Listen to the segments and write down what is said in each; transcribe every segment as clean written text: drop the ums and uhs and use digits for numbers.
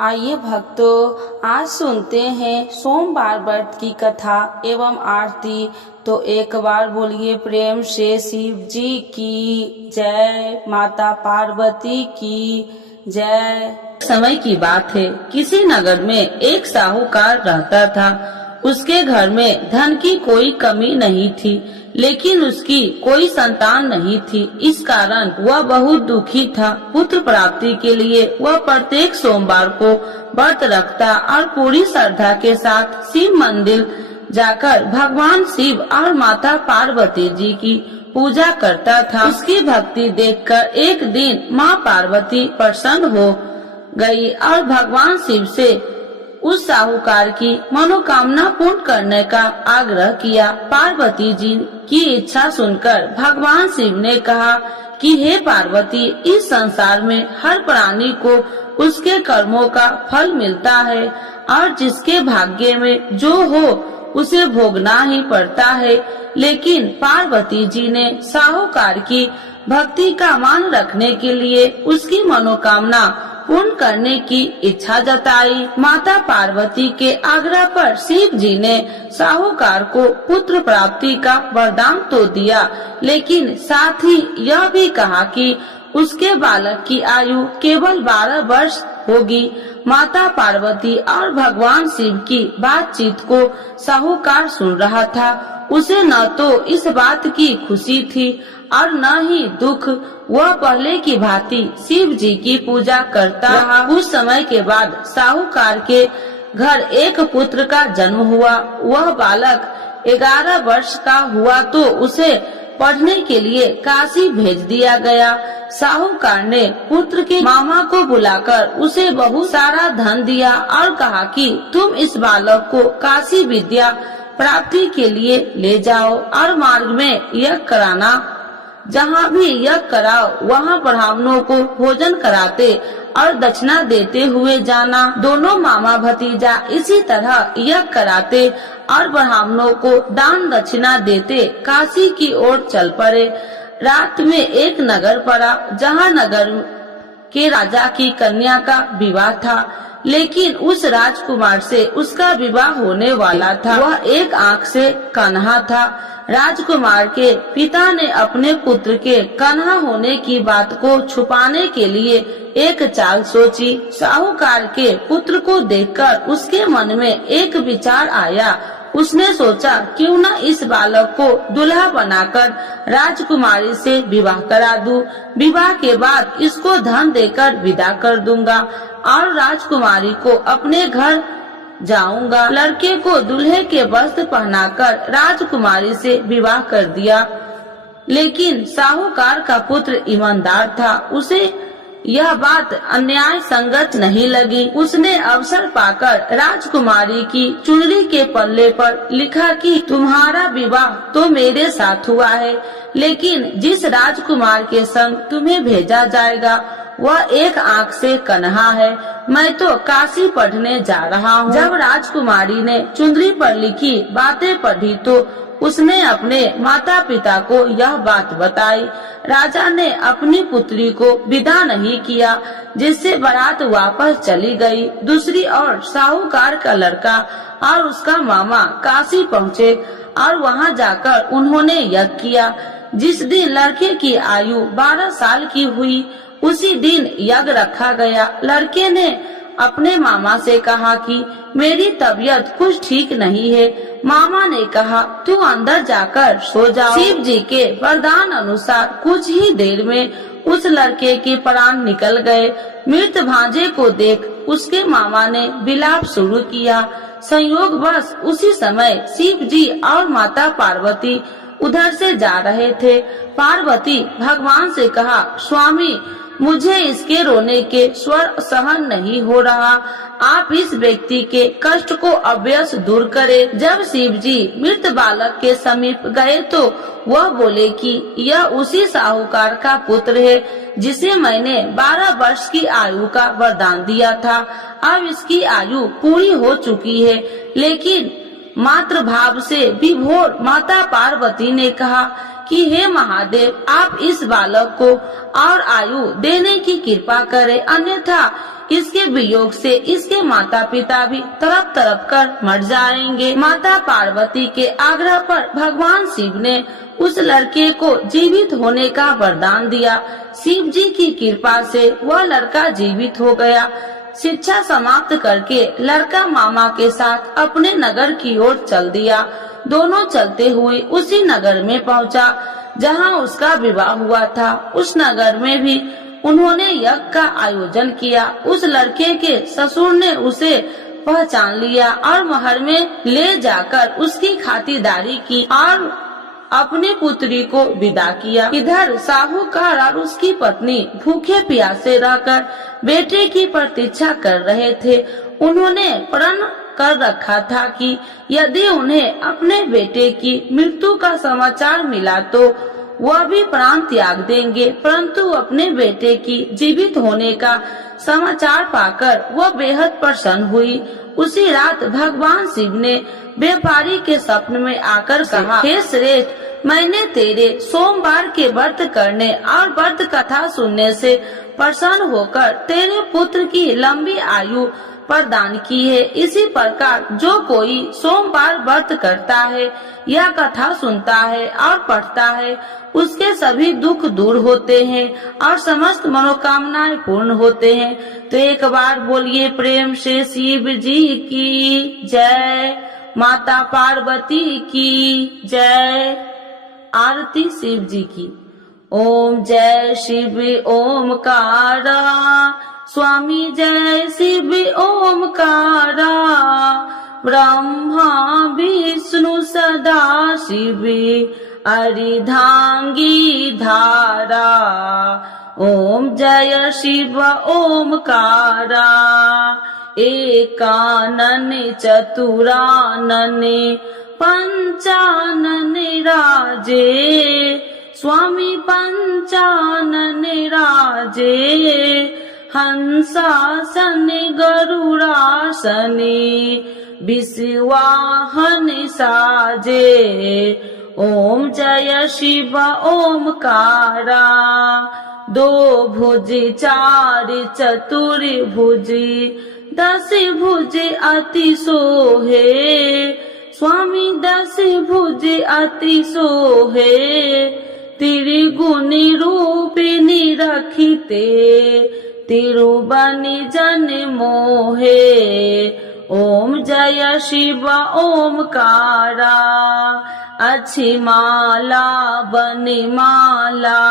आइए भक्तों, आज सुनते हैं सोमवार व्रत की कथा एवं आरती। तो एक बार बोलिए प्रेम से शिव जी की जय, माता पार्वती की जय। समय की बात है, किसी नगर में एक साहूकार रहता था। उसके घर में धन की कोई कमी नहीं थी, लेकिन उसकी कोई संतान नहीं थी। इस कारण वह बहुत दुखी था। पुत्र प्राप्ति के लिए वह प्रत्येक सोमवार को व्रत रखता और पूरी श्रद्धा के साथ शिव मंदिर जाकर भगवान शिव और माता पार्वती जी की पूजा करता था। उसकी भक्ति देखकर एक दिन माँ पार्वती प्रसन्न हो गई और भगवान शिव से उस साहूकार की मनोकामना पूर्ण करने का आग्रह किया। पार्वती जी की इच्छा सुनकर भगवान शिव ने कहा कि हे पार्वती, इस संसार में हर प्राणी को उसके कर्मों का फल मिलता है और जिसके भाग्य में जो हो उसे भोगना ही पड़ता है। लेकिन पार्वती जी ने साहूकार की भक्ति का मान रखने के लिए उसकी मनोकामना पूर्ण करने की इच्छा जताई। माता पार्वती के आग्रह पर शिव जी ने साहूकार को पुत्र प्राप्ति का वरदान तो दिया, लेकिन साथ ही यह भी कहा कि उसके बालक की आयु केवल 12 वर्ष होगी। माता पार्वती और भगवान शिव की बातचीत को साहूकार सुन रहा था। उसे न तो इस बात की खुशी थी और न ही दुख। वह पहले की भांति शिव जी की पूजा करता रहा। कुछ समय के बाद साहूकार के घर एक पुत्र का जन्म हुआ। वह बालक 11 वर्ष का हुआ तो उसे पढ़ने के लिए काशी भेज दिया गया। साहूकार ने पुत्र के मामा को बुलाकर उसे बहुत सारा धन दिया और कहा कि तुम इस बालक को काशी विद्या प्राप्ति के लिए ले जाओ और मार्ग में यज्ञ कराना। जहाँ भी यज्ञ कराओ वहाँ ब्राह्मणों को भोजन कराते और दक्षिणा देते हुए जाना। दोनों मामा भतीजा इसी तरह यज्ञ कराते और ब्राह्मणों को दान दक्षिणा देते काशी की ओर चल पड़े। रात में एक नगर पड़ा, जहाँ नगर के राजा की कन्या का विवाह था, लेकिन उस राजकुमार से उसका विवाह होने वाला था। वह एक आंख से कन्हा था। राजकुमार के पिता ने अपने पुत्र के कन्हा होने की बात को छुपाने के लिए एक चाल सोची। साहूकार के पुत्र को देखकर उसके मन में एक विचार आया। उसने सोचा, क्यों न इस बालक को दुल्हा बनाकर राजकुमारी से विवाह करा दूं। विवाह के बाद इसको धन देकर विदा कर दूंगा और राजकुमारी को अपने घर जाऊंगा। लड़के को दूल्हे के वस्त्र पहनाकर राजकुमारी से विवाह कर दिया। लेकिन साहूकार का पुत्र ईमानदार था। उसे यह बात अन्याय संगत नहीं लगी। उसने अवसर पाकर राजकुमारी की चुनरी के पल्ले पर लिखा कि तुम्हारा विवाह तो मेरे साथ हुआ है, लेकिन जिस राजकुमार के संग तुम्हें भेजा जाएगा वह एक आंख से कन्हा है। मैं तो काशी पढ़ने जा रहा हूँ। जब राजकुमारी ने चुनरी पर लिखी बातें पढ़ी तो उसने अपने माता पिता को यह बात बताई। राजा ने अपनी पुत्री को विदा नहीं किया, जिससे बारात वापस चली गई। दूसरी ओर साहूकार का लड़का और उसका मामा काशी पहुँचे और वहाँ जाकर उन्होंने यज्ञ किया। जिस दिन लड़के की आयु 12 साल की हुई, उसी दिन यज्ञ रखा गया। लड़के ने अपने मामा से कहा कि मेरी तबीयत कुछ ठीक नहीं है। मामा ने कहा, तू अंदर जाकर सो जाओ। शिव जी के वरदान अनुसार कुछ ही देर में उस लड़के के प्राण निकल गए। मृत भांजे को देख उसके मामा ने विलाप शुरू किया। संयोगवश उसी समय शिव जी और माता पार्वती उधर से जा रहे थे। पार्वती भगवान से कहा, स्वामी, मुझे इसके रोने के स्वर सहन नहीं हो रहा। आप इस व्यक्ति के कष्ट को अवश्य दूर करें। जब शिव जी मृत बालक के समीप गए तो वह बोले कि यह उसी साहूकार का पुत्र है जिसे मैंने 12 वर्ष की आयु का वरदान दिया था। अब इसकी आयु पूरी हो चुकी है। लेकिन मातृ भाव से विभोर माता पार्वती ने कहा कि हे महादेव, आप इस बालक को और आयु देने की कृपा करें, अन्यथा इसके वियोग से इसके माता पिता भी तड़प तड़प कर मर जाएंगे। माता पार्वती के आग्रह पर भगवान शिव ने उस लड़के को जीवित होने का वरदान दिया। शिव जी की कृपा से वह लड़का जीवित हो गया। शिक्षा समाप्त करके लड़का मामा के साथ अपने नगर की ओर चल दिया। दोनों चलते हुए उसी नगर में पहुंचा जहां उसका विवाह हुआ था। उस नगर में भी उन्होंने यज्ञ का आयोजन किया। उस लड़के के ससुर ने उसे पहचान लिया और महल में ले जाकर उसकी खातिरदारी की और अपनी पुत्री को विदा किया। इधर साहूकार और उसकी पत्नी भूखे प्यासे रहकर बेटे की प्रतीक्षा कर रहे थे। उन्होंने प्रण कर रखा था कि यदि उन्हें अपने बेटे की मृत्यु का समाचार मिला तो वह भी प्राण त्याग देंगे, परंतु अपने बेटे की जीवित होने का समाचार पाकर वह बेहद प्रसन्न हुई। उसी रात भगवान शिव ने व्यापारी के स्वप्न में आकर कहा, हे श्रेष्ठ, मैंने तेरे सोमवार के व्रत करने और व्रत कथा सुनने से प्रसन्न होकर तेरे पुत्र की लंबी आयु प्रदान की है। इसी प्रकार जो कोई सोमवार व्रत करता है या कथा सुनता है और पढ़ता है उसके सभी दुख दूर होते हैं और समस्त मनोकामनाएं पूर्ण होते हैं। तो एक बार बोलिए प्रेम से शिव जी की जय, माता पार्वती की जय। आरती शिव जी की। ओम जय शिव ओमकारा, स्वामी जय शिव ओमकारा, ब्रह्मा विष्णु सदा शिव अर्धांगी धारा। ओम जय शिव ओमकारा, एकानन चतुरानन पंचानन राजे, स्वामी पंचानन राजे, हंसासन गरुड़ासन विश्वाहन साजे। ओम जय शिव ओमकारा, दो भुज चार चतुर भुज, दस भुज अति सोहे, स्वामी दस भुज अति सोहे, त्रिगुणी रूपिणी रखिते, तिरुबनि जन मोहे। ओम जय शिव ओमकारा, अच्छी माला बनि माला,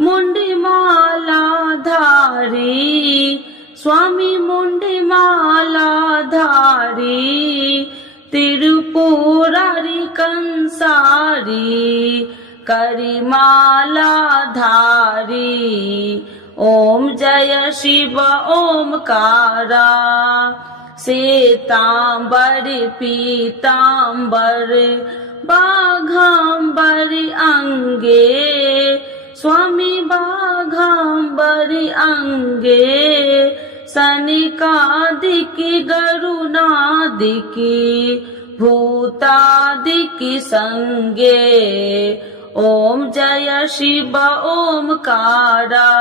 मुंडी माला धारी, स्वामी मुंडी माला धारी, त्रिपुरारी कंसारी, करी माला धारी। ओम जय शिव ओमकारा, श्वेतांबर पीतांबर बाघांबर अंगे, स्वामी बाघांबर अंगे, सनिकादिकी गरुनादिकी भूतादिकी संगे। ओम जय शिव ओमकारा,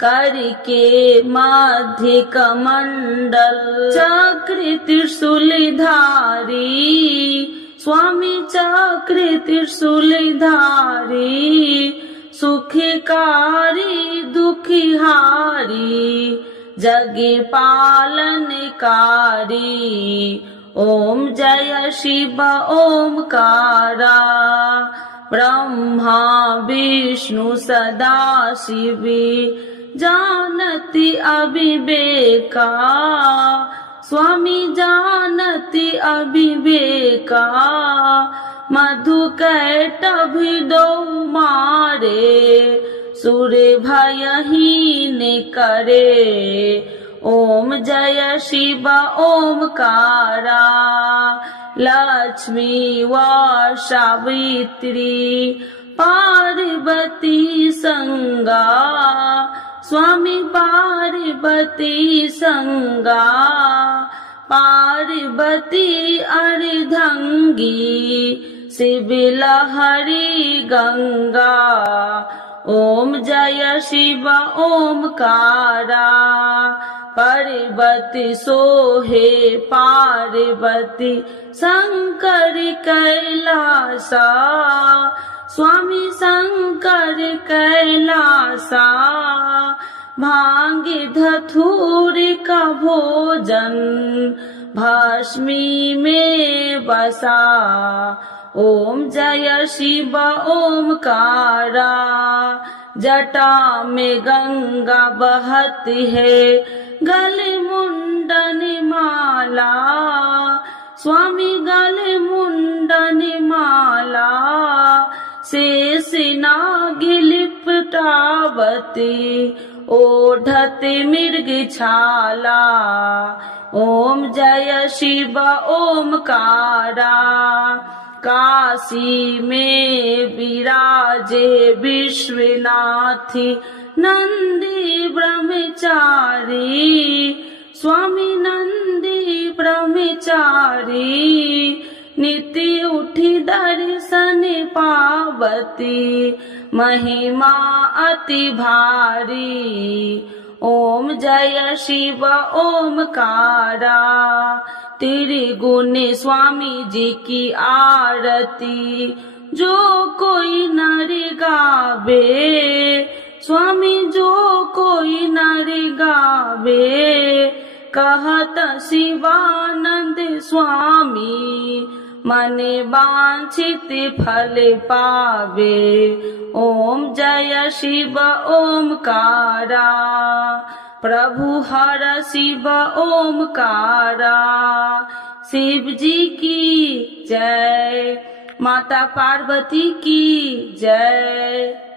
करके मध्य कमंडल चक्र त्रिशूल धारी, स्वामी चक्र त्रिशूल धारी, सुखकारी दुखिहारी, जग पालनकारी। ओम जय शिव ओमकारा, ब्रह्मा विष्णु सदा शिव जानति अविवेका, स्वामी जानति अविवेका, मधु कैटभि दो मारे, सुर भयहीन करे। ओम जय शिव ओमकारा, लक्ष्मी व सावित्री पार्वती संगा, स्वामी पार्वती संगा, पार्वती अर्धंगी, शिव लहरी गंगा। ओम जय शिव ओमकारा। पार्वती सोहे पार्वती शंकर कैलासा। स्वामी शंकर कैलासा। भांग धतूर का भोजन भस्मी में बसा। ओम जय शिव ओमकारा। जटा में गंगा बहती है, गले मुंडन माला। स्वामी गले मुंडन माला। शेष नाग लिपटावती, ओढ़त मृग छाला। ओम जय शिव ओमकारा। काशी में विराजे विश्वनाथी नंदी ब्रह्मचारी। स्वामी नंदी ब्रह्मचारी। नित्य उठी दर्शन पावती, महिमा अति भारी। ओम जय शिव ओमकारा। त्रिगुण स्वामी जी की आरती, जो कोई नर गावे। स्वामी जो कोई नर गावे, कहत शिवानंद स्वामी, मन वांछित फल पावे। ओम जय शिव ओमकारा। प्रभु हर शिव ओमकारा। शिव जी की जय। माता पार्वती की जय।